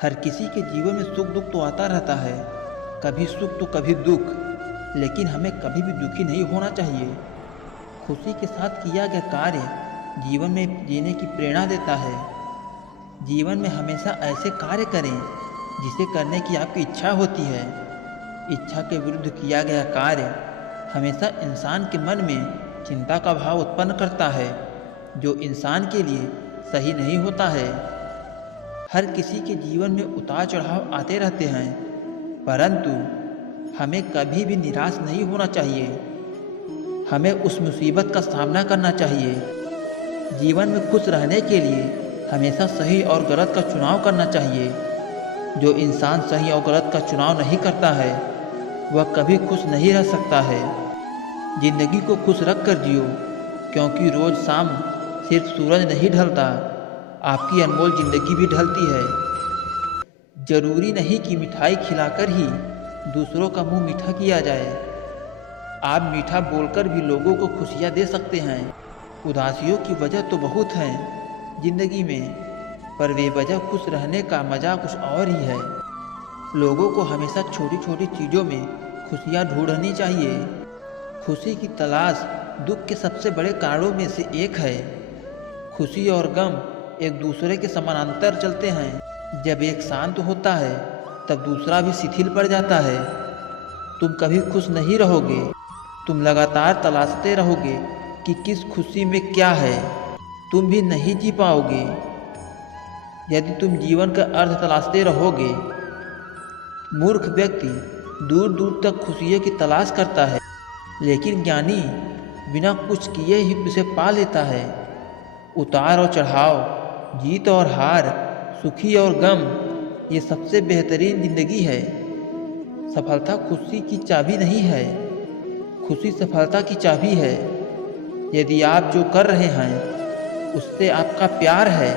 हर किसी के जीवन में सुख दुख तो आता रहता है, कभी सुख तो कभी दुख, लेकिन हमें कभी भी दुखी नहीं होना चाहिए। खुशी के साथ किया गया कार्य जीवन में जीने की प्रेरणा देता है। जीवन में हमेशा ऐसे कार्य करें जिसे करने की आपकी इच्छा होती है। इच्छा के विरुद्ध किया गया कार्य हमेशा इंसान के मन में चिंता का भाव उत्पन्न करता है, जो इंसान के लिए सही नहीं होता है। हर किसी के जीवन में उतार चढ़ाव आते रहते हैं, परंतु हमें कभी भी निराश नहीं होना चाहिए। हमें उस मुसीबत का सामना करना चाहिए। जीवन में खुश रहने के लिए हमेशा सही और गलत का चुनाव करना चाहिए। जो इंसान सही और गलत का चुनाव नहीं करता है, वह कभी खुश नहीं रह सकता है। जिंदगी को खुश रख कर जियो, क्योंकि रोज़ शाम सिर्फ सूरज नहीं ढलता, आपकी अनमोल ज़िंदगी भी ढलती है। जरूरी नहीं कि मिठाई खिलाकर ही दूसरों का मुंह मीठा किया जाए। आप मीठा बोलकर भी लोगों को खुशियाँ दे सकते हैं। उदासियों की वजह तो बहुत हैं जिंदगी में, पर बेवजह खुश रहने का मज़ा कुछ और ही है। लोगों को हमेशा छोटी छोटी चीज़ों में खुशियाँ ढूंढनी चाहिए। खुशी की तलाश दुख के सबसे बड़े कारणों में से एक है। खुशी और गम एक दूसरे के समानांतर चलते हैं। जब एक शांत होता है तब दूसरा भी शिथिल पड़ जाता है। तुम कभी खुश नहीं रहोगे, तुम लगातार तलाशते रहोगे कि किस खुशी में क्या है। तुम भी नहीं जी पाओगे यदि तुम जीवन का अर्थ तलाशते रहोगे। मूर्ख व्यक्ति दूर दूर तक खुशियों की तलाश करता है, लेकिन ज्ञानी बिना कुछ किए ही उसे पा लेता है। उतार और चढ़ाव, जीत और हार, सुखी और गम, ये सबसे बेहतरीन जिंदगी है। सफलता खुशी की चाबी नहीं है, खुशी सफलता की चाबी है। यदि आप जो कर रहे हैं उससे आपका प्यार है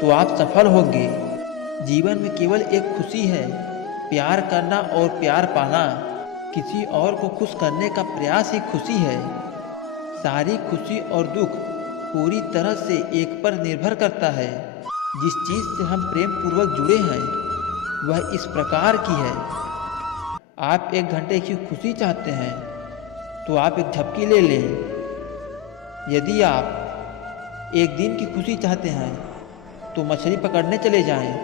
तो आप सफल होंगे। जीवन में केवल एक खुशी है, प्यार करना और प्यार पाना। किसी और को खुश करने का प्रयास ही खुशी है। सारी खुशी और दुख पूरी तरह से एक पर निर्भर करता है। जिस चीज़ से हम प्रेम पूर्वक जुड़े हैं वह इस प्रकार की है। आप 1 घंटे की खुशी चाहते हैं तो आप एक झपकी ले लें। यदि आप 1 दिन की खुशी चाहते हैं तो मछली पकड़ने चले जाएं।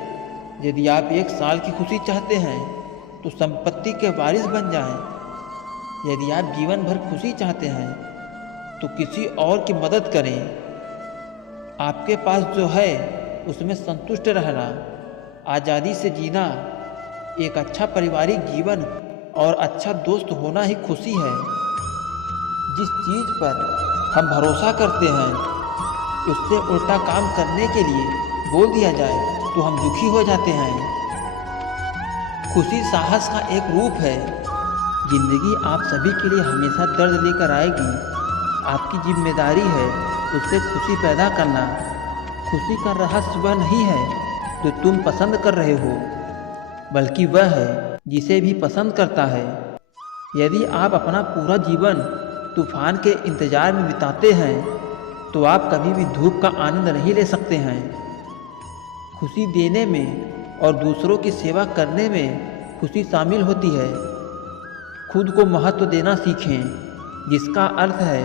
यदि आप 1 साल की खुशी चाहते हैं तो संपत्ति के वारिस बन जाएं। यदि आप जीवन भर खुशी चाहते हैं तो किसी और की मदद करें। आपके पास जो है उसमें संतुष्ट रहना, आज़ादी से जीना, एक अच्छा पारिवारिक जीवन और अच्छा दोस्त होना ही खुशी है। जिस चीज़ पर हम भरोसा करते हैं उससे उल्टा काम करने के लिए बोल दिया जाए तो हम दुखी हो जाते हैं। खुशी साहस का एक रूप है। जिंदगी आप सभी के लिए हमेशा दर्द लेकर आएगी। आपकी जिम्मेदारी है उससे खुशी पैदा करना। खुशी का रहस्य वह नहीं है जो तुम पसंद कर रहे हो, बल्कि वह है जिसे भी पसंद करता है। यदि आप अपना पूरा जीवन तूफान के इंतजार में बिताते हैं तो आप कभी भी धूप का आनंद नहीं ले सकते हैं। खुशी देने में और दूसरों की सेवा करने में खुशी शामिल होती है। खुद को महत्व देना सीखें, जिसका अर्थ है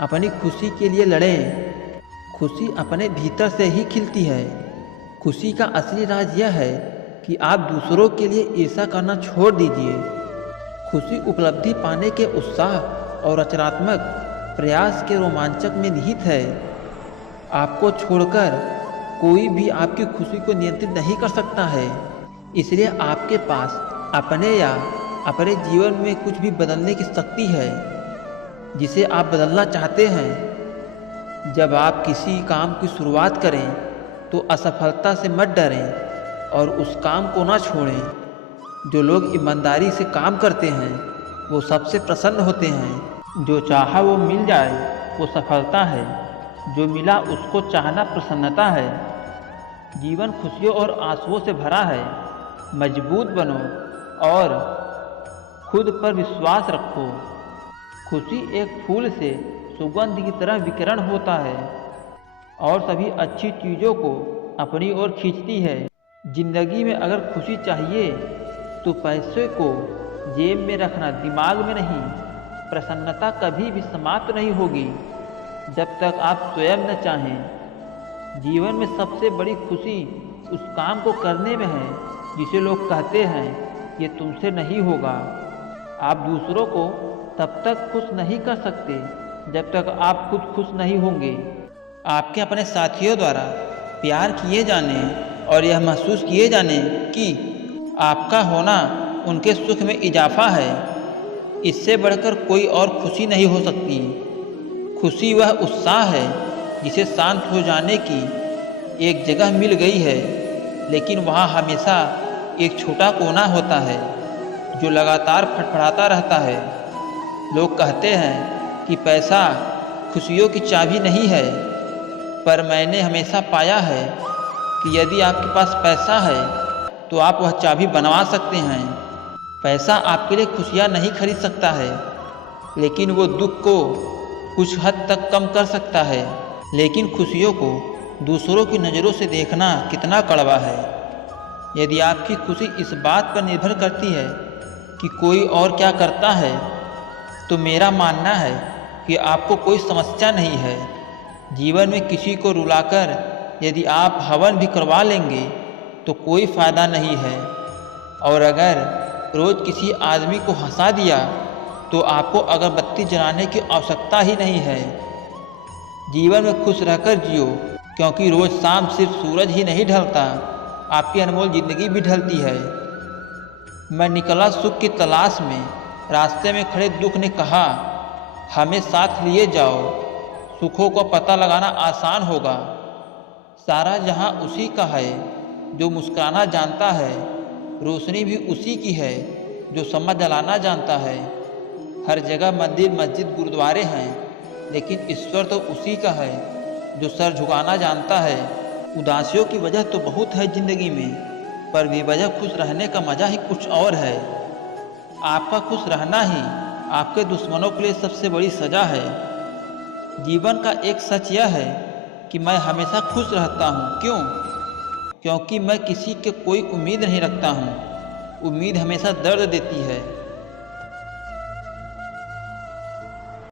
अपनी खुशी के लिए लड़ें। खुशी अपने भीतर से ही खिलती है। खुशी का असली राज यह है कि आप दूसरों के लिए ईर्ष्या करना छोड़ दीजिए। खुशी उपलब्धि पाने के उत्साह और रचनात्मक प्रयास के रोमांचक में निहित है। आपको छोड़कर कोई भी आपकी खुशी को नियंत्रित नहीं कर सकता है। इसलिए आपके पास अपने या अपने जीवन में कुछ भी बदलने की शक्ति है जिसे आप बदलना चाहते हैं। जब आप किसी काम की शुरुआत करें तो असफलता से मत डरें और उस काम को ना छोड़ें। जो लोग ईमानदारी से काम करते हैं वो सबसे प्रसन्न होते हैं। जो चाहा वो मिल जाए वो सफलता है, जो मिला उसको चाहना प्रसन्नता है। जीवन खुशियों और आंसुओं से भरा है। मजबूत बनो और खुद पर विश्वास रखो। खुशी एक फूल से सुगंध की तरह विकिरण होता है और सभी अच्छी चीज़ों को अपनी ओर खींचती है। जिंदगी में अगर खुशी चाहिए तो पैसे को जेब में रखना, दिमाग में नहीं। प्रसन्नता कभी भी समाप्त नहीं होगी जब तक आप स्वयं न चाहें। जीवन में सबसे बड़ी खुशी उस काम को करने में है जिसे लोग कहते हैं ये तुमसे नहीं होगा। आप दूसरों को तब तक खुश नहीं कर सकते जब तक आप खुद खुश नहीं होंगे। आपके अपने साथियों द्वारा प्यार किए जाने और यह महसूस किए जाने कि आपका होना उनके सुख में इजाफा है, इससे बढ़कर कोई और खुशी नहीं हो सकती। खुशी वह उत्साह है जिसे शांत हो जाने की एक जगह मिल गई है, लेकिन वहाँ हमेशा एक छोटा कोना होता है जो लगातार फटफड़ाता रहता है। लोग कहते हैं कि पैसा खुशियों की चाबी नहीं है, पर मैंने हमेशा पाया है कि यदि आपके पास पैसा है तो आप वह चाबी बनवा सकते हैं। पैसा आपके लिए खुशियाँ नहीं खरीद सकता है, लेकिन वो दुख को कुछ हद तक कम कर सकता है। लेकिन खुशियों को दूसरों की नज़रों से देखना कितना कड़वा है। यदि आपकी खुशी इस बात पर निर्भर करती है कि कोई और क्या करता है, तो मेरा मानना है कि आपको कोई समस्या नहीं है। जीवन में किसी को रुलाकर यदि आप हवन भी करवा लेंगे तो कोई फ़ायदा नहीं है, और अगर रोज़ किसी आदमी को हंसा दिया तो आपको अगरबत्ती जलाने की आवश्यकता ही नहीं है। जीवन में खुश रहकर जियो, क्योंकि रोज़ शाम सिर्फ सूरज ही नहीं ढलता, आपकी अनमोल ज़िंदगी भी ढलती है। मैं निकला सुख की तलाश में, रास्ते में खड़े दुख ने कहा हमें साथ लिए जाओ, सुखों को पता लगाना आसान होगा। सारा जहां उसी का है जो मुस्कुराना जानता है, रोशनी भी उसी की है जो शम्मा जलाना जानता है। हर जगह मंदिर मस्जिद गुरुद्वारे हैं, लेकिन ईश्वर तो उसी का है जो सर झुकाना जानता है। उदासियों की वजह तो बहुत है ज़िंदगी में, पर बेवजह खुश रहने का मज़ा ही कुछ और है। आपका खुश रहना ही आपके दुश्मनों के लिए सबसे बड़ी सज़ा है। जीवन का एक सच यह है कि मैं हमेशा खुश रहता हूँ। क्यों? क्योंकि मैं किसी के कोई उम्मीद नहीं रखता हूँ। उम्मीद हमेशा दर्द देती है।